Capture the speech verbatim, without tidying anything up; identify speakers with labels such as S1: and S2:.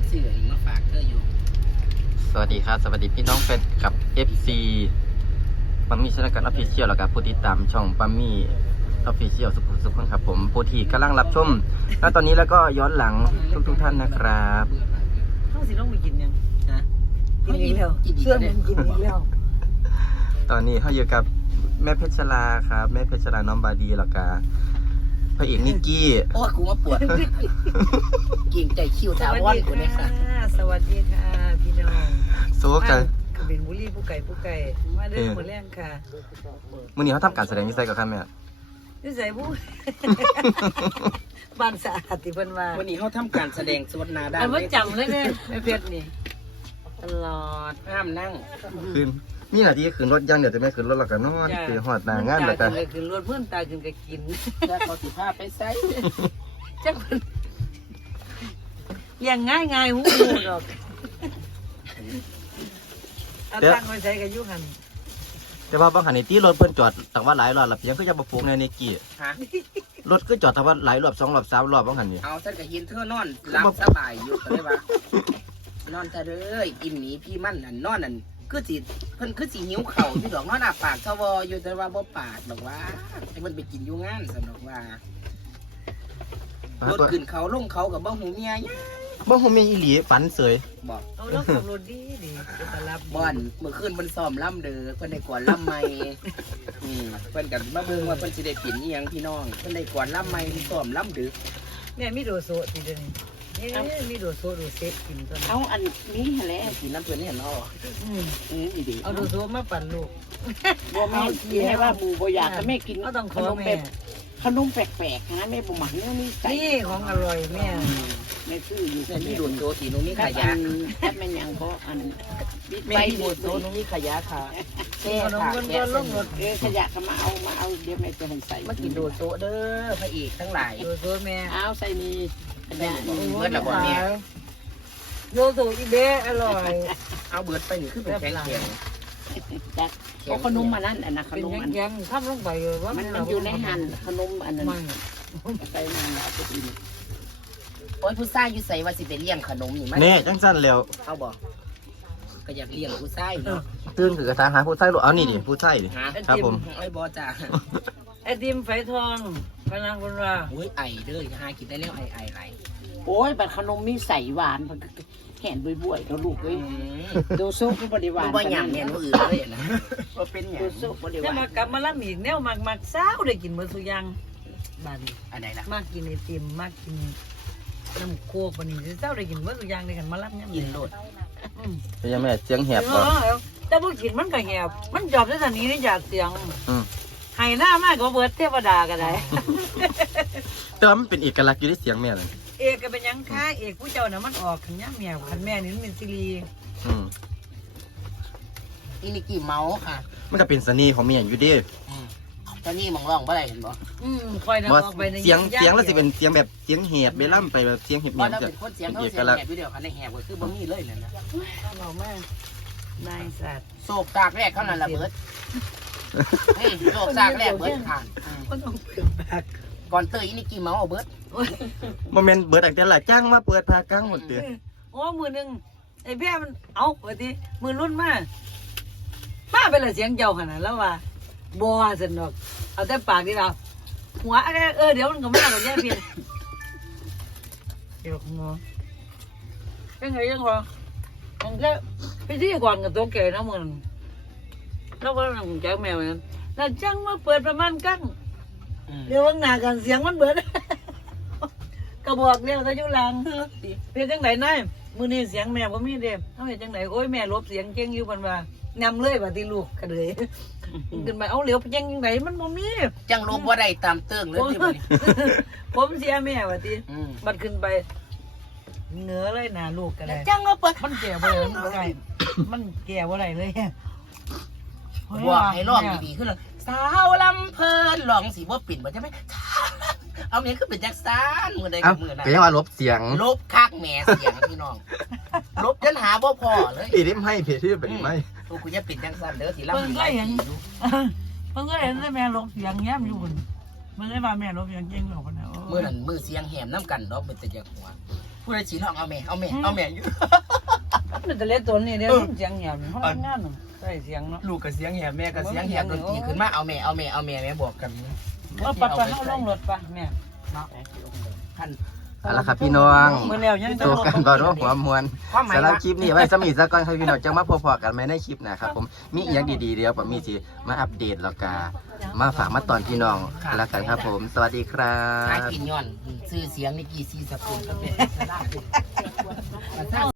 S1: สื่อมาฝากเธออยู่
S2: สวัสดีครับสวัสดีพี่น้องแฟนกับ เอฟ ซี ปัมมี่ชนะกันออฟฟิเชียลแล้วกับผู้ติดตามช่องปัมมี่ออฟฟิเชียลสุขสุขคนครับผมผู้ที่กำลังรับชมณตอนนี้แล้วก็ย้อนหลังทุกทุกท่านนะครับ
S3: เขาสิต้องไปกินยัง
S1: ฮะ
S3: กินอีกแล้วเชื่อมันกินอีกแล้ว
S2: ตอนนี้เขาอยู่กับแม่เพชรลาครับแม่เพชรลาน้องบาดีแล้วก็พระเอกนิกกี้
S1: โอ้กูมาปวดกิ่งใจคิวถาวรกูเนี่ยค่ะ
S3: สวัสดีค่ะพี่น้อง
S2: โซกัน
S3: กบินบุรีผู้ไก่ผู้ไก่มาเดินหมดแรงค่ะ
S2: มื่อนี้เขาทำการแสดงนิสัยกับใครแม่
S3: นิสัยผู้บ้านสะอาดที่เพิ่นว่า
S1: วันนี้เขาทำการแสดงสวดนาด้าน
S3: อันว่าจำเลยเนี่ยแม่เพชรนี่ตลอด
S1: ห้ามนั่ง
S2: ขึ้นมีหน้าที่ขึ้นรถย่างเดี๋ยวจะไม่ขึ้นรถหลักกันนอนคือหอดหนางานแล้วกัน
S3: ขึ้นรถเพื่อนตาขึ้นก็กิน
S1: แล้วเขาสิพาไปไซ
S3: จักคนเลี้ยงง่ายง่ายหูดอกเอาตั้งไว้ใช้กับยุหัน
S2: แต่ว่าบางขันในที่รถเพิ่นจอดแต่ว่าหลายรอบแล้วยังก็จะมาปลูกในนิกกี้รถก็จอดแต่ว่าหลายรอบสองรอบสามรอบบางขันนี่
S1: เอาฉันก็เห็นเธอนอนหลับสบายอยู่ก็เลยว่านอนเธอเลยกินหนีพี่มั่นนั่นนอนนั่นคือสิเพิ่นคือสิหิวเข่าที่ดอกนอนอาปากทวอยู่แต่ว่าบ่ปากดอกว่าไอ้มันไปกินอยู่งานสำหรับว่ารถขึ้นเขาลงเขากับบ่หูเมีย
S2: บ่หูเมียอีหลีฝันเสย
S3: บอกเอาแล้วขับรถดีดีจะรับ
S1: บ่อนเมื่อคืนมันซ้อมล่ำเด้อเพิ่นได้กวนล่ำใหม่อืมเพิ่นกันมาเบิ่งว่าเพิ่นสิได้ปิ่นอีหยังพี่น้องเพิ่นได้กวนล่ำใหม่ซ้อมล่ำดึก
S3: เนี่ยมีโดโซติเด้นี่มีโดโซโดเซกินตอน
S1: เอาอันนี้แหละกินน้ำเพิ่นเห็นเนาะอืมอืมดี
S3: เอาโดโซมาปั่นลูก
S1: บ่แม่กินให้ว่าหมู่บ่อยากแม่กิน
S3: ก็ต้องขอแม่
S1: ขนมแปลกๆนะแม่บ่หมักเนี่ยนี่
S3: นี่ของอร่อยแม่
S1: แม่ชื่ออยู่แม่มีโดนโตสีนุ่งนี่ขยะแอดแม่ยังก็อันแม่มีโดนโตนุ่งนี่ขยะค่ะ
S3: แช่ค่ะแช่ลงรถ
S1: เออขยะก็มาเอามาเอาเดี๋ยวแม่จะให้ใส่มากินโดนโตเด้อพระเอกทั้งหลาย
S3: โดนโตแม่
S1: เอาใส่นี่ขยะเบิดละบ่เนี่ย
S3: โดนโตอีเบ้อร่อย
S1: เอาเบิดไปนี่คือเป็นแข็งแข็งจัดเอาขนมมานั่นอันนะขนมอัน
S3: ยังทำลงไปว่า
S1: มันมันอยู่ในหั่นขนมอันนั้นใส่มาเอาไปกินโอ้ยผู้ชายอยู่ใส่ว่าสิไปเลี้ยงขนมนี่มั้ย
S2: แน่จังสั้นแล้ว
S1: เขาบอกก็อยากเลี้ยงผู้ชายเนาะ
S2: ตื่นคือกระทาหาผู้ชายลูกเอานี่ดิผู้ชายดิครับผม
S1: ไอ้บ่จ้า
S3: ไอติมไฟทองพนังคนว่า
S1: โอ้ยไอเด้อหากินได้แล้วไอไอไรโอ้ยบัดขนมมีใส่หวานแห่นบ่อยๆแล้วลูกเอ้ยดูซุปก็บ่ได้หวานบ่หยังแห่นบ่อื่นเลยนะบ่เป็นหยังดูซุปบ่ได้หวาน
S3: แต่มากลับมาล้ำอีกแนวมักๆซ้าวได้กินมื้อสุยังบัดนี้
S1: อันไหนล่ะ
S3: มากกินไอติมมากกินน้ำโคกบัดนี้เจ้าได้กินมื้อสุยังได้กันมาล้ำยาม
S1: กินโลด
S2: อืมเป็นยังแม่เสียงแหบบ่
S3: แต่บ่กินมันก็แหบมันจอบได้ซั่นนี้นี่อยากเสียง
S2: อืม
S3: ให้หน้ามากกว่าเบิดเทวดาก็ได้
S2: แต่ว่ามันเป็นเอกลักษณ์อยู่ที่เสียงแม่เลย
S3: เอกก็เป็นยังค้าเอกผู้เจ้าน่ะมันออกขันย่าแมวขันแม่นี่มันเป็นซีรี
S2: อืม
S1: อีนี่กี่เมาค่ะ
S2: มันก็เป็นเสน่ห์ของเมียอยู่ดิ
S1: ตอนนี้มองร้องบ่ได้เห็นบ่
S3: อืมคอยนะออกไปใน
S2: เสียงเสียงแล้วสิเป็นเสียงแบบเสียงแหบเบล่ำไปแบบเสียงแหบๆ
S1: จะเป็นเอกลักษณ์วิดีโอคันในแหบก็คือบ่มีเลยนั่นนะ
S3: เราแม่นายสัตว์
S1: โศกตากแรกเท่านั้นละเบิดเฮ้ยโศกตากแรกเบิดผ่าน
S3: ก็ต้องเปิดปาก
S1: ก่อนเตยอีนี่กี่เมาเบิด
S2: โมเมนต์เบิดตั้งแต่ละจ้างมาเปิดพากลางหมดเตี้ย
S3: โอ้มือหนึ่งไอ้แพ้มันเอาปกติมือรุ่นมามาเป็นละเสียงเจ้าขนาดแล้วว่าบัวสนุกเอาแต่ปากดีเราหัวเออเดี๋ยวมันก็มาแบบนี้พี่เดี๋ยวงอยังไงยังไงมันแค่ไปที่ก่อนกับตัวแก่นะมึงแล้วก็นั่งแจ้งแมวนั้นแล้วจังมาเปิดประมาณกั้งเดี๋ยวว่างหน้ากันเสียงมันเบิดกระบอกเดียวจะยุ่งลังเพียงจังไหนนายมือนี่เสียงแม่ก็มีเดียเขาเห็นจังไหนโอ้ยแม่ลบเสียงเจ้งอยู่บันว่านำเลยว่าที่ลูกกระเดยขึ้นไปเอาเหลียวยังยังไงมันบ่มี
S1: จังลบว่าได้ตามเตื้องเลยที่มัน
S3: ผมเสียแม่ว่าที่มันขึ้นไปเหนือเลยนะลูกกระเดย
S1: จังเอาเปิด
S3: มันแก่บ่ได้มันไก่มันแก่บ่ได้เลย
S1: ว่าให้ร้องดีๆขึ้นเลยสาวลำเพลินร้องสีว่าปิ่นบ่ใช่ไหมเอาเมียขึ้นเป็นจักซานมือใดกับมือนั้น
S2: ก็ยังว่าลบเสียง
S1: ลบคักแหม่เสียงพี่น้องลบจนหาบ่พอเลย
S2: อีนี่ไม่เพจที่เป็นไม่
S1: กูกูจะปิดจังซานเด้อสีลำเพิ่ง
S3: ก็เห็นเพิ่งก็เห็นแม่ลบเสียงแง้มอยู่คนมึงได้มาแม่ลบเสียงเก่งหรอกนะ
S1: มือนั้นมือเสียงแหมน้ำกันดอกเป็นแต่จากหัวผู้ใดสิร้องเอาแม่เอาแม่เอาแม่อยู่
S3: มันจะเล่นตัวนี้เดี๋ยวเสียงเหี่ยวนี่เขาทำงานใส่เสียงเนาะ
S1: ลูกก็เสียงแหบแม่ก็เสียงแหบดนตรีขึ้นมาเอาแม่เอาแม่เอาแม่แม่บอกกัน
S3: ว่าปัดไปเข้าลงรถปะแม่
S1: เนาะท่าน
S2: เอาละครับพี่น้อง
S3: เมื่อแล้วยัง
S2: โซกันบอลว่าหัวมวลสำหรับคลิปนี้ไว้สมีสักก่อนครับพี่น้องจะมาพอๆกันไหมในคลิปนะครับผมมีอย่างดีๆเดี๋ยวผมมีสิมาอัปเดตแล้วก็มาฝากมาตอนพี่น้องแล้วกันครับผม สวัสดีครั
S1: หา
S2: บ
S1: กินย้อนชื่อเสียงนี่กี่ซีสกุลก็เป็นสลาด